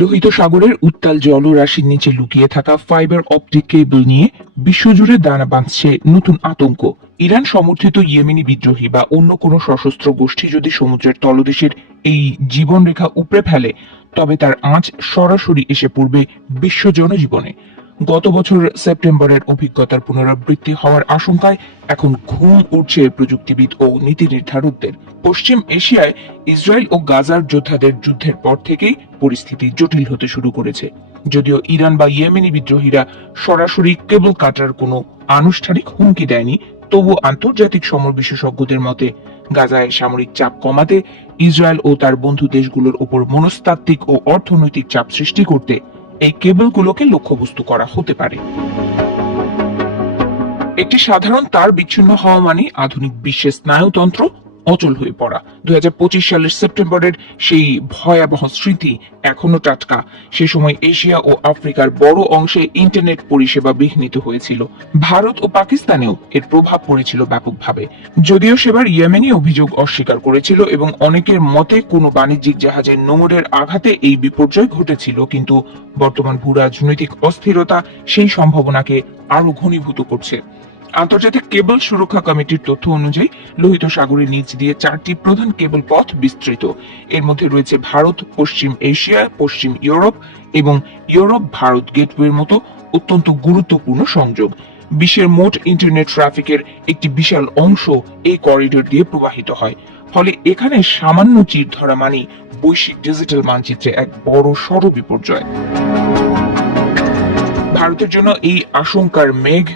লোহিত সাগরের উত্তাল জলরাশির নিচে লুকিয়ে থাকা ফাইবার অপটিক কেবল নিয়ে বিশ্বজুড়ে দানা বাঁধছে নতুন আতঙ্ক। ইরান সমর্থিত ইয়েমেনি বিদ্রোহী বা অন্য কোনো সশস্ত্র গোষ্ঠী যদি সমুদ্রের তলদেশের এই জীবনরেখা উপড়ে ফেলে, তবে তার আঁচ সরাসরি এসে পড়বে বিশ্ব জনজীবনে। গত বছর সেপ্টেম্বরের অভিজ্ঞতার পুনরাবৃত্তি হওয়ার আশঙ্কায় এখন ঘুম উঠছে প্রযুক্তিবিদ ও নীতি নির্ধারকদের। পশ্চিম এশিয়ায় ইসরায়েল ও গাজার যোদ্ধাদের যুদ্ধের পর থেকেই পরিস্থিতি জটিল হতে শুরু করেছে। যদিও ইরান বা ইয়েমেনি বিদ্রোহীরা সরাসরি কেবল কাটার কোনো আনুষ্ঠানিক হুমকি দেয়নি, তবু আন্তর্জাতিক সমর বিশেষজ্ঞদের মতে গাজায় সামরিক চাপ কমাতে ইসরায়েল ও তার বন্ধু দেশগুলোর উপর মনস্তাত্ত্বিক ও অর্থনৈতিক চাপ সৃষ্টি করতে এই কেবলগুলোকে লক্ষ্যবস্তু করা হতে পারে। একটি সাধারণ তার বিচ্ছিন্ন হওয়া মানে আধুনিক বিশ্বের স্নায়ুতন্ত্র অচল হয়ে পড়া। 2025 সালের সেপ্টেম্বরের সেই ভয়াবহ স্মৃতি এখনো টাটকা। সে সময় এশিয়া ও আফ্রিকার বড় অংশে ইন্টারনেট পরিষেবা বিঘ্নিত হয়েছিল। ভারত ও পাকিস্তানেও এর প্রভাব পড়েছিল ব্যাপকভাবে। যদিও সেবার ইয়েমেনি অভিযোগ অস্বীকার করেছিল এবং অনেকের মতে কোনো বাণিজ্যিক জাহাজের নোঙরের আঘাতে এই বিপর্যয় ঘটেছিল, কিন্তু বর্তমান ভূরাজনৈতিক অস্থিরতা সেই সম্ভাবনাকে আরো ঘনীভূত করছে। আন্তর্জাতিক কেবল সুরক্ষা কমিটির তথ্য অনুযায়ী লোহিত সাগরের নিচ দিয়ে 4টি প্রধান কেবল পথ বিস্তৃত। এর মধ্যে রয়েছে ভারত, পশ্চিম এশিয়া, পশ্চিম ইউরোপ এবং ইউরোপ ভারত গেটওয়ের মতো অত্যন্ত গুরুত্বপূর্ণ সংযোগ। বিশ্বের মোট ইন্টারনেট ট্রাফিকের একটি বিশাল অংশ এই করিডোর দিয়ে প্রবাহিত হয়। ফলে এখানে সামান্য চির ধরা মানেই বৈশ্বিক ডিজিটাল মানচিত্রে এক বড় সড় বিপর্যয়। ভারতের জন্য এই আশঙ্কার মেঘ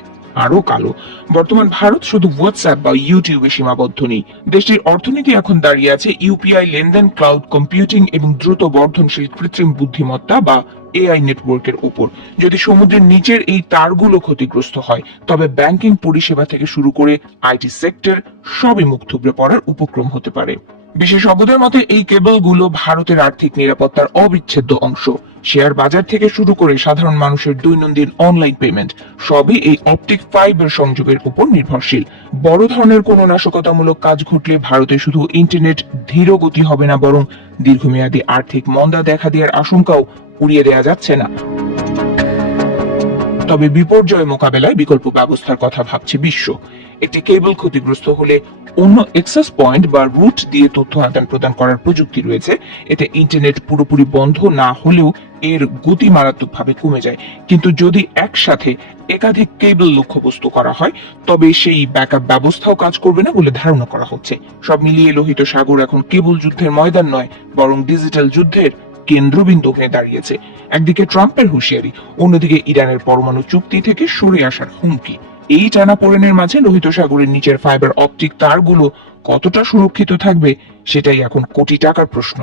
আরো কালো। বর্তমান ভারত শুধু হোয়াটসঅ্যাপ বা ইউটিউবে সীমাবদ্ধ নেই। দেশটির অর্থনীতি এখন দাঁড়িয়ে আছে ইউপিআই লেনদেন, ক্লাউড কম্পিউটিং এবং দ্রুত বর্ধনশীল কৃত্রিম বুদ্ধিমত্তা বা এআই নেটওয়ার্কের উপর। যদি সমুদ্রের নিচের এই তারগুলো ক্ষতিগ্রস্ত হয়, তবে ব্যাংকিং পরিষেবা থেকে শুরু করে আইটি সেক্টর সবই মুখ থুবড়ে পড়ার উপক্রম হতে পারে। বিশেষজ্ঞদের মতে এই কেবলগুলো ভারতের আর্থিক নিরাপত্তার অবিচ্ছেদ্য অংশ। শেয়ার বাজার থেকে শুরু করে সাধারণ মানুষের দৈনন্দিন অনলাইন পেমেন্ট সবই এই অপটিক ফাইবার সংযোগের উপর নির্ভরশীল। বড় ধরনের কোনো নাশকতামূলক কাজ ঘটলে ভারতে শুধু ইন্টারনেট ধীর গতি হবে না, বরং দীর্ঘমেয়াদী আর্থিক মন্দা দেখা দেওয়ার আশঙ্কাও উড়িয়ে দেওয়া যাচ্ছে না। তবে বিপর্যয় মোকাবেলায় বিকল্প ব্যবস্থার কথা ভাবছে বিশ্ব। একটি কেবল ক্ষতিগ্রস্ত হলে অন্য অ্যাক্সেস পয়েন্ট বা রুট দিয়ে তথ্য আদান প্রদান করার প্রযুক্তি রয়েছে। এতে ইন্টারনেট পুরোপুরি বন্ধ না হলেও এর গতি মারাত্মকভাবে কমে যায়। কিন্তু যদি একসাথে একাধিক কেবল লক্ষ্যবস্তু করা হয়, তবে সেই ব্যাকআপ ব্যবস্থাও কাজ করবে না বলে ধারণা করা হচ্ছে। সব মিলিয়ে লোহিত সাগর এখন কেবল যুদ্ধের ময়দান নয়, বরং ডিজিটাল যুদ্ধের কেন্দ্রবিন্দু হয়ে দাঁড়িয়েছে। একদিকে ট্রাম্পের হুঁশিয়ারি, অন্যদিকে ইরানের পরমাণু চুক্তি থেকে সরে আসার হুমকি। এই টানাপোড়েনের মাঝে লোহিত সাগরের নিচের ফাইবার অপটিক তারগুলো কতটা সুরক্ষিত থাকবে, সেটাই এখন কোটি টাকার প্রশ্ন।